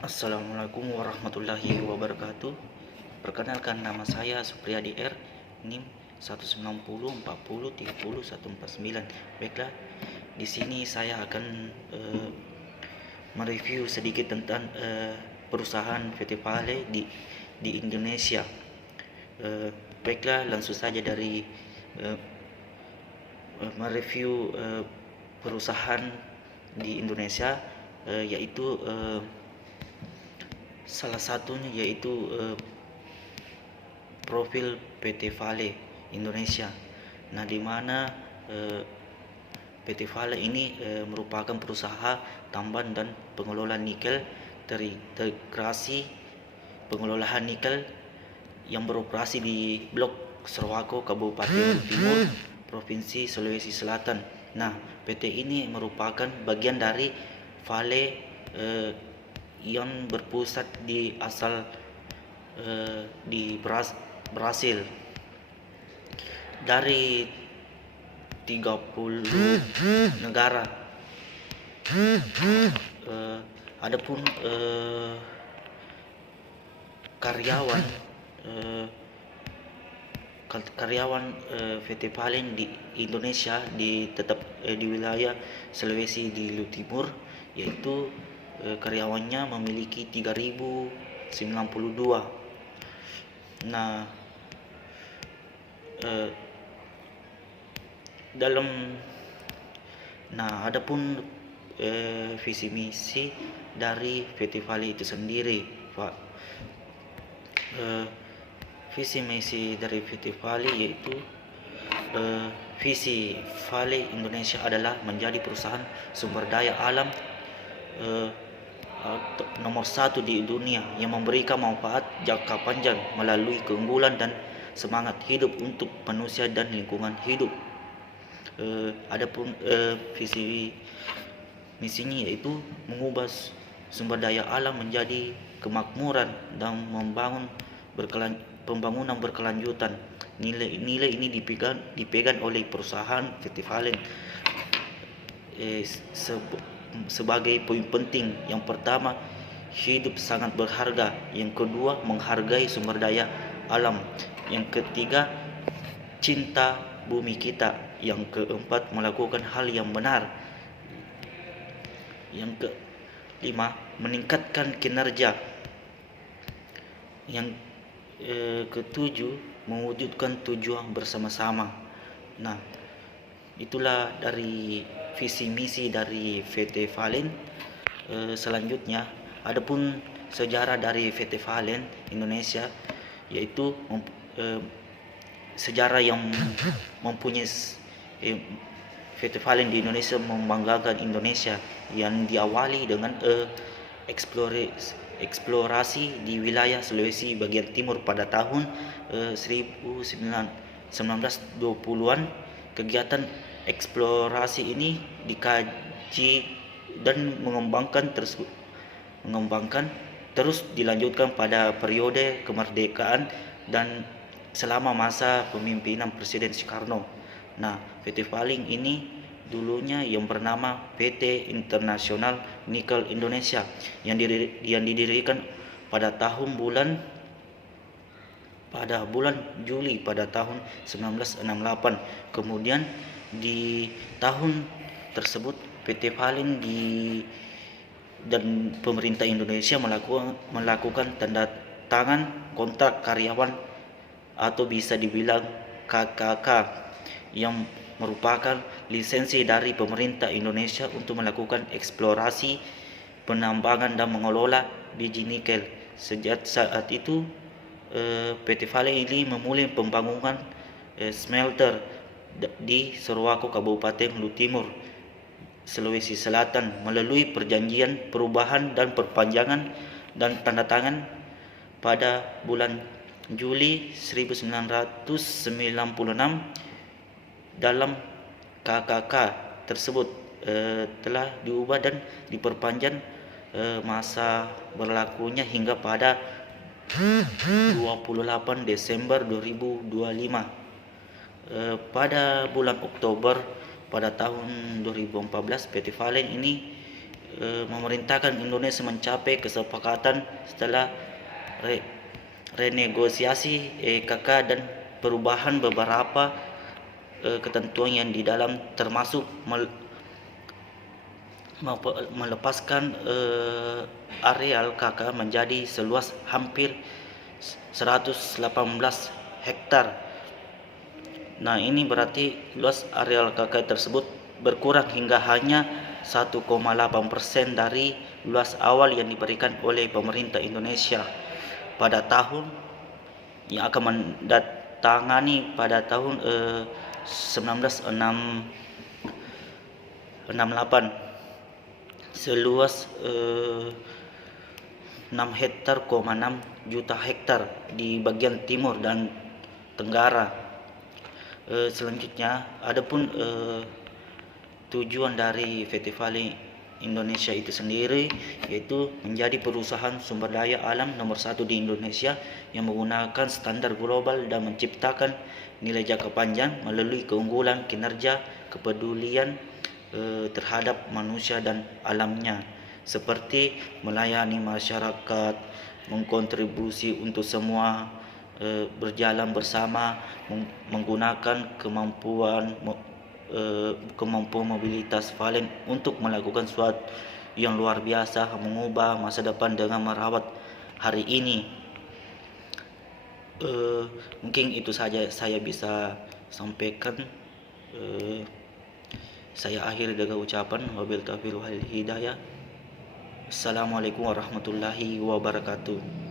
Assalamualaikum warahmatullahi wabarakatuh. Perkenalkan, nama saya Supriyadi R, NIM 1904030 149. Baiklah, di sini saya akan mereview sedikit tentang perusahaan PT Vale di Indonesia. Baiklah, langsung saja dari mereview perusahaan di Indonesia, yaitu salah satunya yaitu profil PT Vale Indonesia. Nah, di mana PT Vale ini merupakan perusahaan tambang dan pengelolaan nikel terintegrasi pengelolaan nikel yang beroperasi di Blok Sorowako, Kabupaten Timur, Provinsi Sulawesi Selatan. Nah, PT ini merupakan bagian dari Vale yang berpusat di Brasil. Dari 30 negara. Adapun karyawan PT Vale di Indonesia tetap di wilayah Sulawesi di Timur, yaitu karyawannya memiliki 3092. Nah, adapun visi misi dari PT Vale itu sendiri, Pak. Visi misi dari PT Vale yaitu visi Vale Indonesia adalah menjadi perusahaan sumber daya alam nomor satu di dunia yang memberikan manfaat jangka panjang melalui keunggulan dan semangat hidup untuk manusia dan lingkungan hidup. Adapun visi misinya yaitu mengubah sumber daya alam menjadi kemakmuran dan membangun pembangunan berkelanjutan. Nilai ini dipegang oleh perusahaan PT Vale sebagai poin penting. Yang pertama, hidup sangat berharga. Yang kedua, menghargai sumber daya alam. Yang ketiga, cinta bumi kita. Yang keempat, melakukan hal yang benar. Yang kelima, meningkatkan kinerja. Yang ketujuh, mewujudkan tujuan bersama-sama. Nah, itulah dari visi misi dari PT Vale. Selanjutnya, adapun sejarah dari PT Vale Indonesia, yaitu sejarah yang mempunyai PT Vale di Indonesia membanggakan Indonesia, yang diawali dengan eksplorasi di wilayah Sulawesi bagian timur pada tahun 1920-an. Kegiatan eksplorasi ini dikaji dan mengembangkan terus dilanjutkan pada periode kemerdekaan dan selama masa kepemimpinan Presiden Soekarno. Nah, PT Vale ini dulunya yang bernama PT Internasional Nikel Indonesia yang didirikan pada bulan Juli pada tahun 1968. Kemudian di tahun tersebut PT Vale dan pemerintah Indonesia melakukan tanda tangan kontrak karyawan atau bisa dibilang KKK, yang merupakan lisensi dari pemerintah Indonesia untuk melakukan eksplorasi, penambangan dan mengelola biji nikel. Sejak saat itu PT Vale ini memulai pembangunan smelter di Sorowako, Kabupaten Timur, Sulawesi Selatan melalui perjanjian perubahan dan perpanjangan dan tanda tangan pada bulan Juli 1996. Dalam KKK tersebut telah diubah dan diperpanjang masa berlakunya hingga pada 28 Desember 2025. Pada bulan Oktober pada tahun 2014, PT Vale ini memerintahkan Indonesia mencapai kesepakatan setelah re- renegosiasi EKK dan perubahan beberapa ketentuan yang di dalam, termasuk melepaskan areal KK menjadi seluas hampir 118 hektar. Nah, ini berarti luas areal KK tersebut berkurang hingga hanya 1,8% dari luas awal yang diberikan oleh pemerintah Indonesia pada tahun yang akan mendatangani pada tahun 1968, seluas 6 juta hektar di bagian timur dan tenggara. Selanjutnya, adapun tujuan dari PT Vale Indonesia itu sendiri yaitu menjadi perusahaan sumber daya alam nomor 1 di Indonesia yang menggunakan standar global dan menciptakan nilai jangka panjang melalui keunggulan kinerja, kepedulian terhadap manusia dan alamnya, seperti melayani masyarakat, mengkontribusi untuk semua, berjalan bersama, menggunakan kemampuan mobilitas Valen untuk melakukan sesuatu yang luar biasa, mengubah masa depan dengan merawat hari ini. Mungkin itu saja saya bisa sampaikan. Saya akhiri dengan ucapan wabil taufiq wal hidayah. Assalamualaikum warahmatullahi wabarakatuh.